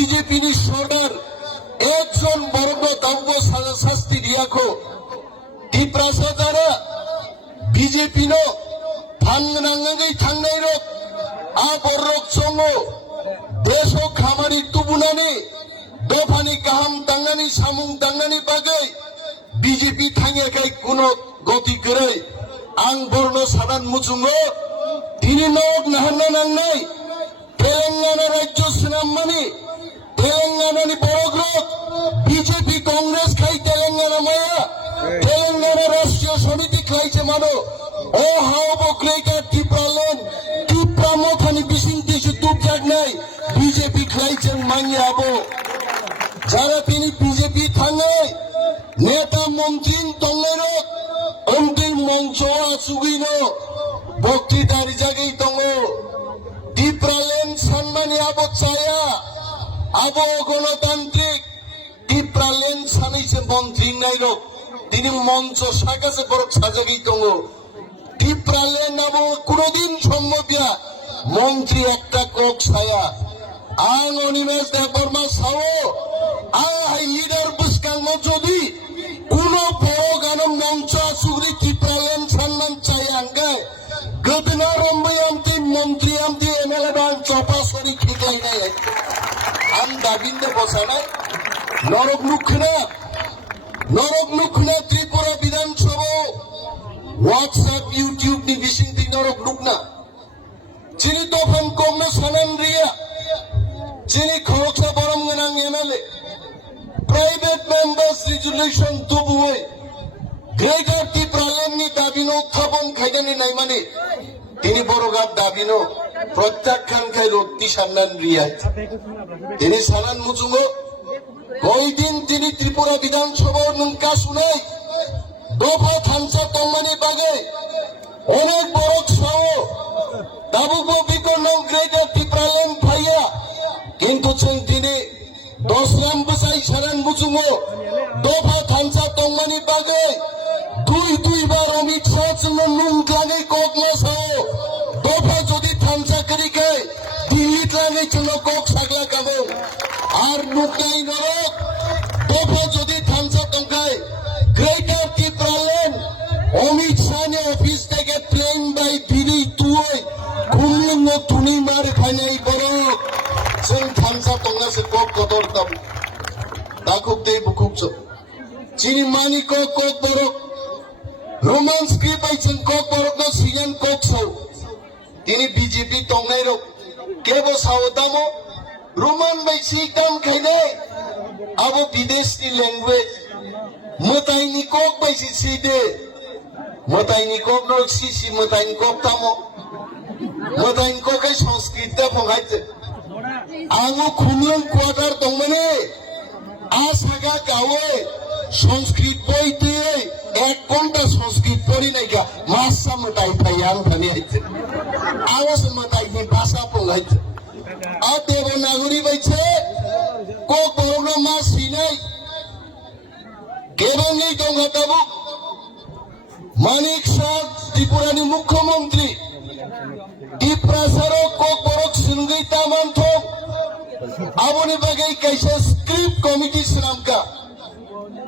BJP ni সরকার একজন বর্গ thumb শাস্তি দিয়াখো টিপ্রাসা যারা বিজেপি নো থাঙ্গাই থাঙ্গাই রক আবরক সঙ্গ দেশ খামারি তুবুনানি দফানি কাহাম তাঙ্গানি সামুং তাঙ্গানি বাগে বিজেপি থাঙ্গাই কোনো গতি করে আং বর্ণ সাধারণ মুচুঙ্গো তিনি নক নাহান্না নাংনাই তেলেঙ্গানা রাজ্য সিনাম্মানি তেলেঙ্গানানি বড়গ্রক বিজেপি কংগ্রেস খাই তেলেঙ্গানা মায়া তেলেঙ্গানা রাষ্ট্রীয় সমিতি খাইছে মানো ও হাও বক্রেকা টিপ্রালেন টিপ্রা মথানি বিশিংতিসু তুপজাক নাই বিজেপি খাইছেন মাঙ্গি আবো যারা তিনি বিজেপি থাঙ্গাই নেতা মন্ত্রী তঙ্গেরক অন্তিম মঞ্চ আসুগিনো বক্তৃতার জায়গায় তঙ্গ টিপ্রালেন সম্মানী আবো চায়া আবো গণতান্ত্রিক টিপ্রালেন সানিছে মন্ত্রী নাইরক তিনি মঞ্চ সাকাশে বড় সাজাগেই তঙ্গ টিপ্রালেন আবো কোনদিন সম্ভবিয়া মন্ত্রী একটা কক ছায়া আং অনিমেষ দেববর্মা সাও আং হাই লিডার বুসকাঙ্গ যদি কোন বড় গান মঞ্চ আসুগরি টিপ্রালেন সম্মান চাই আঙ্গে গদনা রম্বই আমতি মন্ত্রী আমতি এমএলএ বান চপা সরি খিদাই নাই আম দাবিন্দে বসানাই নরক নুখনা ত্রিপুরা বিধানসভা হোয়াটসঅ্যাপ ইউটিউব নি বিশিং তিন নরক নুখনা চিনি তখন কমে সানান রিয়া চিনি খরকসা বরম গানাং এমএলএ প্রাইভেট মেম্বার্স রেজুলেশন তুবুই গ্রেটার টিপ্রালেন নি দাবিনো উত্থাপন খাইদানি নাই মানে তিনি বড়গাত দাবিনো প্রত্যাখ্যান খাই রত্তি সান্নান রিয়ায় তিনি সানান মুচুঙ্গো ওই দিন তিনি ত্রিপুরা বিধানসভার নুনকা শুনাই দফা থানসা তম্মানি বাগে অনেক বড় সহ দাবুক বিকর্ণ গ্রেটার টিপ্রালেন খাইয়া কিন্তু তিনি 10 রাম বসাই সারান মুচুঙ্গো দফা থানসা তম্মানি বাগে দুইবার অমিত শাহ নুন লাগে কক মাসাও দফা যদি থানসা করি খায় দিল্লি লাগে ছিল কক সাগলা কাবো আর নুকাই নরক দফা যদি থানসা তঙ্কায় গ্রেটার টিপ্রালেন অমিত শাহ অফিস থেকে প্লেন বাই দিল্লি তুই ঘুমলিঙ্গ তুনি মার খাইনাই বরক जों थानसा तंगासे কক কদরতাম দাকুক দেই বুকুকছ চিনি মানি কক বরক রোমান স্ক্রিপ্ট আইছেন কক বরক ন সিয়ান কক সাউ তিনি বিজেপি তঙ্গাই রক কেবো সাউদামো রোমান বাই সিকাম খাইনে আবো বিদেশি ল্যাঙ্গুয়েজ মতাইনি কক বাই সিদে মতাইনি কক ন সিসি মতাইনি কক তামো মতাইনি কক আই সংস্কৃত ফগাইতে आंगो खुमियं क्वार्टार दं माने आसागा गावे संस्कृत बइते 1 घंटा संस्कृत पढ़ी नाइका मासा मताई फायां फानि आइते आवास मताई नि भाषा पलाइते आ देवनागरी बाइছে को बरनो मा सिनाय गेबंगै दं गाताबु मानिक शाह त्रिपुरानि मुख्यमंत्री টিপ্রাসারো কক বরক সিনগৈ তামান্থ আবনি বাগেই কাইসা স্ক্রিপ্ট কমিটি নামকা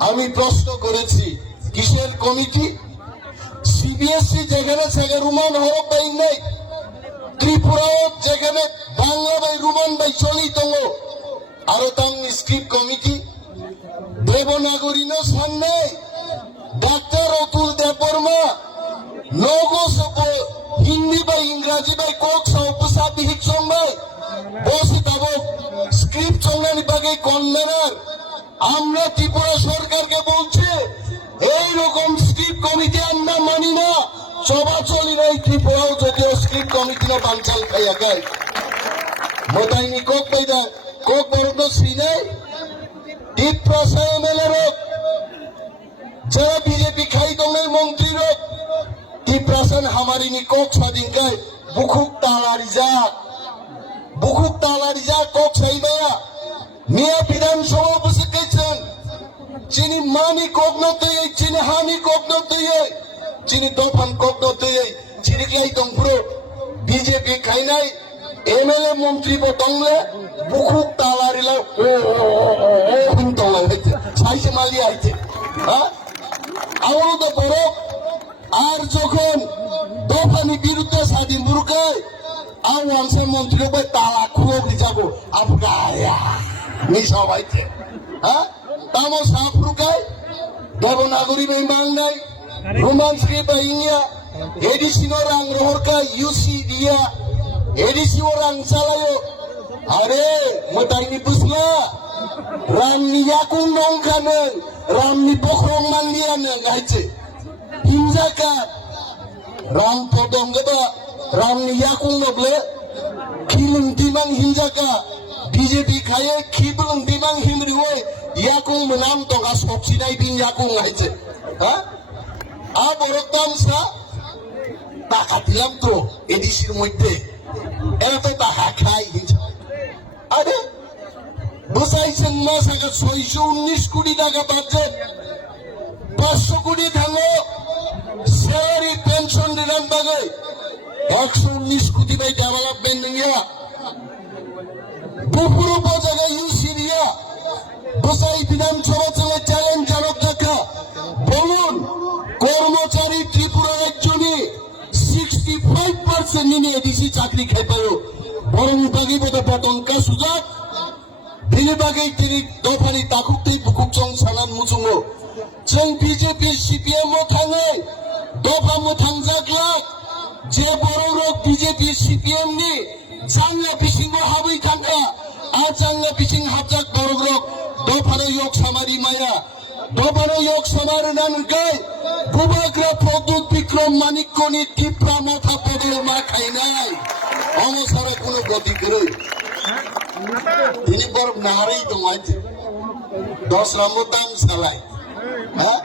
আমি প্রশ্ন করেছি কিসের কমিটি সিবিএসসি যেখানে সেখানে রুমান হরফ বাই নাই ত্রিপুরা যেখানে বাংলা বাই রুমান বাই চলি দङ আরো তাং স্ক্রিপ্ট কমিটি দেবনাগরী নো সামনে ডাক্তার অতুল দেববর্মা নগো সব হিন্দি বা ইংরাজি বাই কক সাউপসা বিহিক সঙ্গে বসে দাবো স্ক্রিপ্ট চঙ্গানি বাগে কনভেনার আমরা ত্রিপুরা সরকারকে বলছি এই রকম স্ক্রিপ্ট কমিটি আমরা মানি না চবাচলি নাই ত্রিপুরাও যদিও স্ক্রিপ্ট কমিটি না বানচাল খাইয়া গায় মতাইনি কক বাইদা কক বরদ সিনে টিপ্রাসা এমএলএ রক যারা বিজেপি খাই দঙ্গের মন্ত্রী রক টিপ্রাসান হামারি নি কক স্বাধীন গায় বুকুক তালারিজা কক সাইনায়া মিয়া বিধানসভা বসে গেছেন চিনি মানি কক নতে চিনি হানি কক নতে চিনি দফান কক নতে চিনি খাই দংপুরো বিজেপি খাইনাই এমএলএ মন্ত্রী বদংলে বুকুক তালারিলা হ্যাঁ আমারও তো বড় আর যখন দফানি বিরুদ্ধে স্বাধীন বুরুকায় আর ওয়াংসের মন্ত্রী বই তালা খুব যাবো আফগায়া মিশা বাইতে হ্যাঁ তামো সাফরুকায় দেবনাগরী বাই মাংনাই রোমান্স কে বাইনিয়া ADC orang rohorka UC dia edisi orang salayo are motai ni pusla ram ni yakung nong kanen ram ni bokrong mandian ngaiche hinjaka ram podong gaba ram ni yakung noble kilung timang hinjaka BJP khaye khibulung timang himri hoy yakung menam toga soksinai bin yakung ngaiche ha aboroktan sa টাকা দিলাম তো এডিসির মধ্যে এরা তো টাকা খাই আরে বসাইছেন মাস আগে 619 কোটি টাকা বাজেট 500 কোটি থাকলো স্যালারি পেনশন দিলাম বাগে 119 কোটি বাই ডেভেলপমেন্ট নিয়া পুরো উপজায়গা ইউসি দিয়া বসাই বিধানসভা চলে চ্যালেঞ্জ জানক দেখা বলুন কর্মচারী ত্রিপুরা রাজ্য নিয়ে 65% নিয়ে এডিসি চাকরি খাই পারো বরং বাকি বোধ বেতন কা সুযোগ দিনে বাকি তিনি দফানি তাকুকতেই বুকুকচং সানান মুচুঙো जों বিজেপি সিপিএম ও থাঙে দফা মো থাংজাগ্লাক যে বড় রোগ বিজেপি সিপিএম নি জাংলা বিসিং হাবৈ থাকা আর জাংলা বিসিং হাবজাক বড় রোগ দফানো ইয়ক সামারি মায়া দফানো ইয়ক সামারি নান গায় বুবাগ্রা প্রদ্যুৎ বিক্রম মানিক্যনি টিপ্রা মাথা পদের মা খাই নাই অমসারা কোনো গতি করে তিনি বড় নাহারেই দমাইছে 10 নম্বর দাম চালায় হ্যাঁ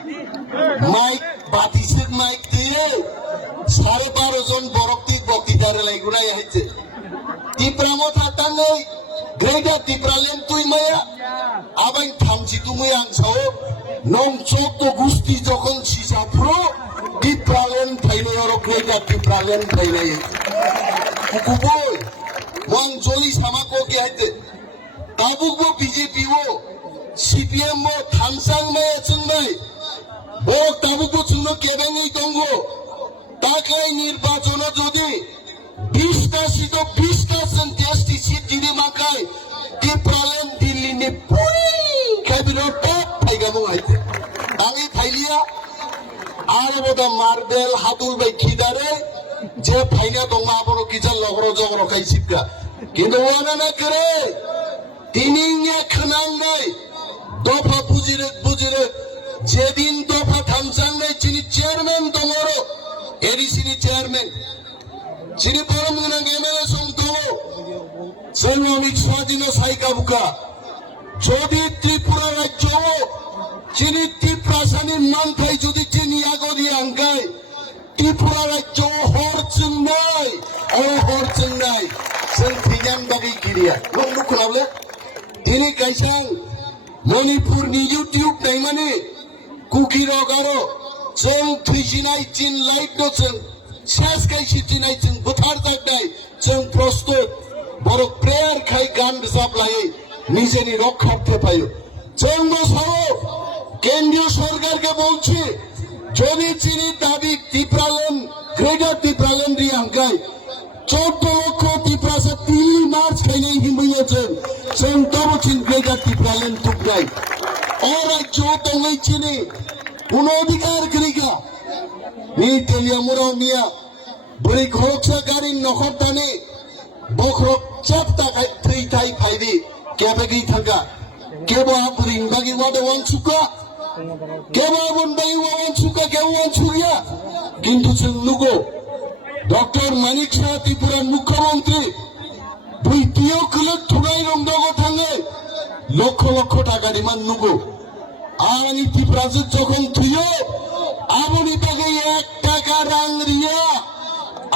মাইক বাতিসের মাইক দিয়ে 12.5 জন বরক্তি বক্তৃতারে লাইগুনাই হয়েছে টিপ্রা মাথা টাঙ্গই গ্রেটার টিপ্রালেন তুই মায়া আবাই থামছি তুমি আংসাও নং চোদ্দ গুস্তি যখন সিসাফ্রো টিপ্রালেন ফাইলে আর গ্রেটার টিপ্রালেন ফাইলে কুকুবই ওয়াং জলি সামাকো কে হাইতে তাবুকবো বিজেপি ও সিপিএম ও থামসাং মায়া চুনবাই ও তাবুকবো চুনো কেবেঙ্গই দঙ্গো তাকাই নির্বাচন যদি 20টা সিট 20টা সেন্টিয়াসটি সিট দিদি মাকাই টিপ্রালেন দিল্লি নে পুরি ক্যাবিনেট টপ ফাইগাবো আইতে আগে ফাইলিয়া আর বোদা মার্বেল হাতুল বাই খিদারে যে ফাইনা দমা বড় কিজান লগর জগর খাইছিকা কিন্তু ওয়ানা না করে তিনিংয়া খনাং নাই দফা বুজিরে যেদিন দফা থামসাং নাই চিনি চেয়ারম্যান দমর এডিসিনি চেয়ারম্যান চিনি পরমগুনা এমএলএ সংতো সেলমিক স্বাধীন সাইকাবুকা যদি ত্রিপুরা রাজ্য চিনি ত্রিপ্রাসানি মানথাই যদি চিনি আগরি আঙ্গাই ত্রিপুরা রাজ্য হরচুং নাই ও হরচুং নাই जों थैजान बागै गिरिया लोग लोग खोलाबले दिनै गायसां मणिपुरनि इउटिउब नायमाने कुकी रगारो जों थैसिनाय चिन लाइट जों सेस गायसि दिनै जों बुथार जागनाय जों प्रस्तुत बर' प्रेयार खाय गान रोजाब लायो নিজেনি রক্ষার্থে পাইও जों বসাও কেন্দ্রীয় সরকারকে বলছি যদি চিনি দাবি টিপ্রালেন গ্রেটার টিপ্রালেন রি আঙ্গাই 14 লক্ষ টিপ্রাসা 3 মার্চ খাইনে হিমইয়েছেন जों তবচিন গ্রেটার টিপ্রালেন তুকনাই অরাজ্য দঙ্গই চিনি কোন অধিকার গরিগা নি তেলিয়া মুরাও মিয়া বড়ি খরকসা গাড়ি নখর টানে বখরক চাপতা খাই থৈ থাই ফাইদি কেবেগি থাকা কেবা বুরিং বাগি ওয়াদে ওয়ান সুকা কেবা বন বাই ওয়ান সুকা কে ওয়ান সুরিয়া কিন্তু जों নুগো ডক্টর মানিক শাহ ত্রিপুরার মুখ্যমন্ত্রী বইটিও খুলে থুনাই রংদগো থাঙে লক্ষ লক্ষ টাকা ডিমান্ড নুগো আনি ত্রিপুরাজে যখন থুইও আবনি বাগে 1 টাকা রাং রিয়া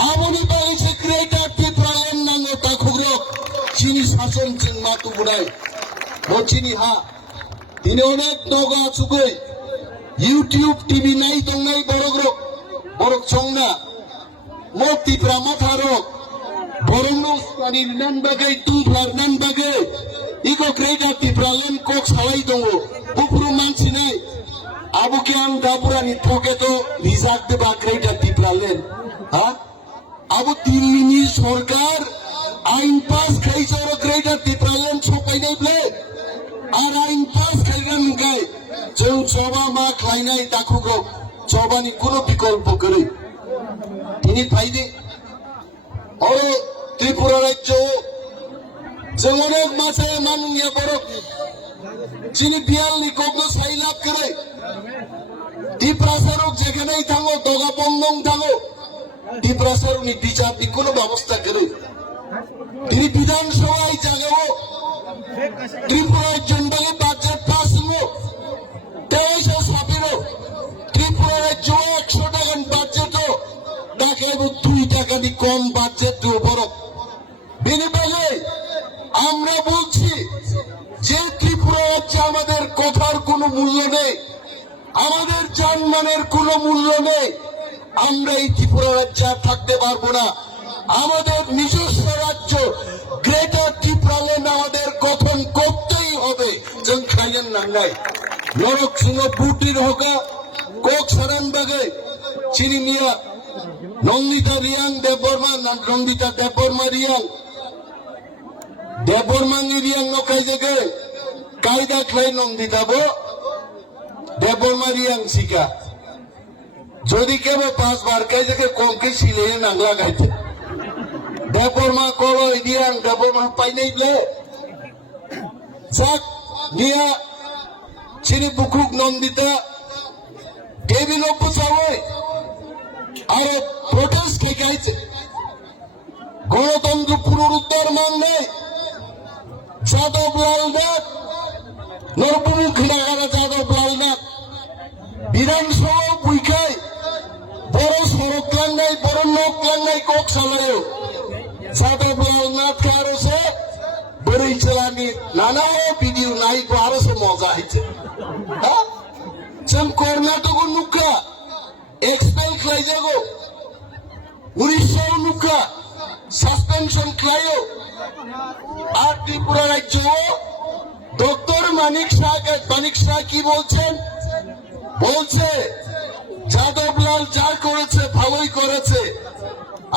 আবনি বাগে সে গ্রেটার ত্রিপুরালেন নাঙ্গো তাখুগ্রক চিনি শাসন চিং মাতু বুড়াই বচিনি হা তিনি অনেক নগা চুকই ইউটিউব টিভি নাই দংনাই বড়গ্রক বড়ক চংনা मोती प्रामाथारो बरंनो स्कानी नन बागै तुमफ्लार नन बागै इको ग्रेटार टिप्रालेन कोक सालाय दङ बुफुरु मानसि नाय Abu Kian Daburani Poketo, Lizak the Bakrate at Tipralen. Abu Tilini Sorkar, I'm pass Kaiser greater Tipralen, so I play. And I'm pass Kairan Guy, Joe Soba Mark Laina Takugo, Sobani Kuno Pickle Pokeri. Tini Paidi, or Tripura Joe, Zomono Masa Manuya Borok, Chini Piali Kogo Sailap Kare. Diprasarok যেখানেই থাকো দগা বন্ধন থাকো ডিপ্রাসার উনি বিচারটি কোনো ব্যবস্থা করে তিনি বিধানসভায় জাগাবো ত্রিপুরার জন্যে বাজেট পাস হলো 2317 ত্রিপুরা রাজ্য 100 টাকা বাজেট দেখাবো 2 টাকা দি কম বাজেট বড় বিনিময়ে আমরা বলছি যে ত্রিপুরা রাজ্যে আমাদের কথার কোনো মূল্য নেই আমাদের জানমানের কোনো মূল্য নেই আমরা এই ত্রিপুরা রাজ্যে থাকতে পারবো না আমাদের নিজস্ব রাজ্য গ্রেটার ত্রিপুরাল্যান্ড আমাদের গঠন করতেই হবে जों খাইয়েন নাঙ্গাই নরক সিংহ বুটির হোকা কক সারানবাগে চিনিমিয়া নন্দিতা রিয়াং দেববর্মা নন্দিতা দেববর্মা রিয়াং দেববর্মাঙ্গি রিয়াং নকাই জেগে কায়দা খাই নন্দিতা বো Debormariang Sika. Jodi kebo 5 bar kai jake konke sile nangla gaite. Deborma kolo idiang Deborma painai ble. Jak dia chini bukuk nondita Devi lopu sawai. Aro protest ke gaite. গণতন্ত্র পুনরুদ্ধার মানলে যাদব লালনাথ নরপুমুখী নাগারা যাদব লালনাথ বিধানসভা পরীক্ষায় বড় সড়ক লাঙ্গাই বড় লোক লাঙ্গাই কক চালায় যাদব লালনাথ কারোসে বড়ই চালানি নানা ভিডিও নাই আরোসে মজা হয়েছে जों कर्नाटक नुखा एक्सपेल खालायजागौ उड़ीसा नुखा সাসপেনশন খাইও আর ত্রিপুরা রাজ্য ডক্টর মানিক শাহ কি বলছেন বলছে যাদবলাল যা করেছে ভালোই করেছে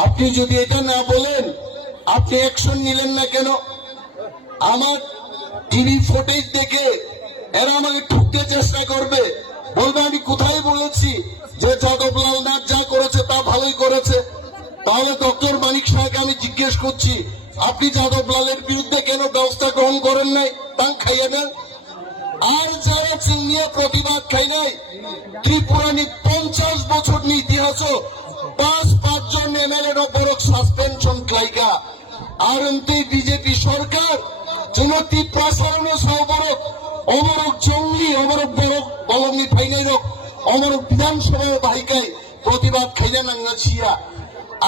আপনি যদি এটা না বলেন আপনি অ্যাকশন নিলেন না কেন আমার টিভি ফুটেজ দেখে এরা আমাকে ঠুকতে চেষ্টা করবে বলবে আমি কোথায় বলেছি যে যাদবলাল নাথ যা করেছে তা ভালোই করেছে তাহলে ডক্টর মানিক শাহকে আমি জিজ্ঞেস করছি আপনি যাদবলালের বিরুদ্ধে কেন ব্যবস্থা গ্রহণ করেন নাই তা খাইয়ে দেন আর যারা চিহ্নিয়ে প্রতিবাদ খাই নাই ত্রিপুরানি 50 বছর নি ইতিহাস 5 জন এমএলএ বড় সাসপেনশন খাইকা আর এমপি বিজেপি সরকার জনতি প্রসারণ সবর অমরক জঙ্গলি অমরক বড় বলমনি ফাইনাই অমরক বিধানসভায় বাহিকায় প্রতিবাদ খাইলে নাঙ্গা ছিয়া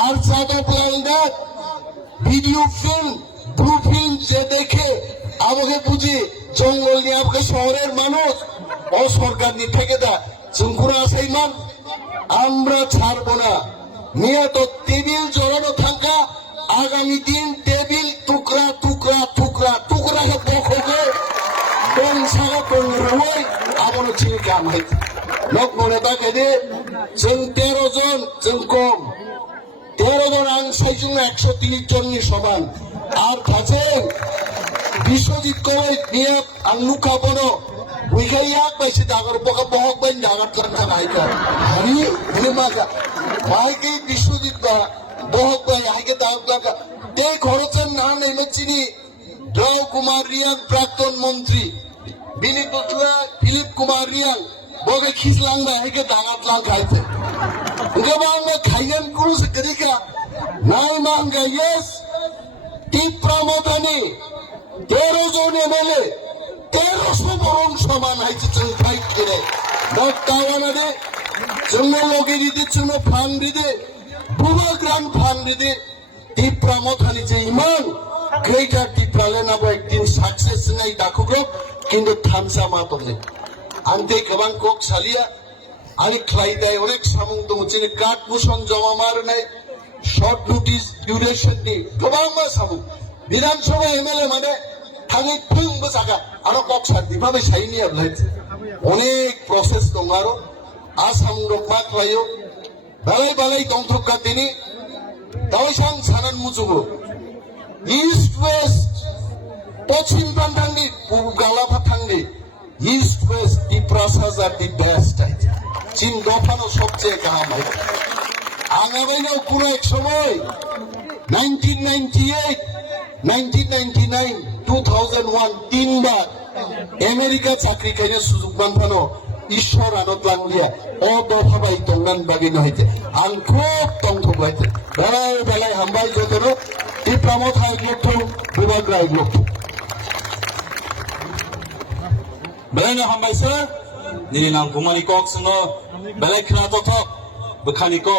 আর Jadablal Nath video film blue film যে দেখে আমাকে বুঝি জঙ্গল নিয়ে আমাকে শহরের মানুষ ও সরকার নিয়ে ঠেকে দেয় শঙ্কুরা সেই মান আমরা ছাড়বো না নিয়ে তো টেবিল জড়ানো থাকা আগামী দিন টেবিল টুকরা টুকরা টুকরা টুকরা দেখে কোন সারা কোন রুই আবারও চিনি কাম হয় লোক মনে থাকে যে जों 13 জন जों কম 13 জন আং 6 জন 130 জন নি সমান আর কাছে বিশ্বজিৎ কই নিয়ে আং লুকা বনো বুইখাইয়া পাইছে দাগর বকা বহক বাইন দাগর করনা নাইকা হারি মানে মাগা ভাইকে বিশ্বজিৎ বা বহক বাই আইকে দাগ লাগা তে খরচের না নেই চিনি রাও কুমার রিয়াং প্রাক্তন মন্ত্রী বিনীত বসুয়া ফিলিপ কুমার রিয়াং বগে খিসলাং বা আইকে দাগাত লাং খাইছে উগবাঙ্গা খাইয়ান ক্রুজ করিকা নাই মাঙ্গা ইয়েস টিপ্রামদানি 13 জন এমএলএ 1300 বরং সমান হয়েছে जों ফাইট করে দত্তাওয়ানাদে जोंनो লগে দিতে জন্য ফান্ড দিতে বুবা গ্রান্ড ফান্ড দিতে টিপ্রামদানি যে ইমান গ্রেটার টিপ্রালেন আবার একদিন সাকসেস নাই দাকুগ্রব কিন্তু থামসা মাতলে আনতে কেবাং কক সালিয়া আমি ক্লাইদায় অনেক সামুং দङ চিনি কাট ভূষণ জমা মার নাই শর্ট নোটিস ডিউরেশন নি গোबां मा সামুং বিধানসভা এমএলএ মানে থাঙে ফুং বসাকা আরো কক সার দিভাবে সাইনি আবলাইছে अनेक प्रसेस दं आरो आसाम रक मा खालायो बालाय बालाय दंथ'खा दिनै दावसां सानान मुजुबो इस्ट वेस्ट पश्चिम प्रान्तांनि गालाफा थांनि इस्ट वेस्ट डिप्रासाज आर दि बेस्ट चीन दफानो सबचेয়ে गाहाम आंगाबायनाव কোনো এক সময় 1998 1999 2001 তিনবার আমেরিকা চাকরি খাইনে সুযোগ বানফানো ঈশ্বর আনত লাংলিয়া ও দফাবাই তংনান বাগি নহিতে আং খুব তংথবাইতে বেলায় বেলায় হামবাই যতনো ডিপ্রামত হাই লক্ষ্য বিভাগ রায় লক্ষ্য বেলায় হামবাইছে নিরি নাম কুমানি কক সঙ্গ বেলায় খেলা তথক বখানি কক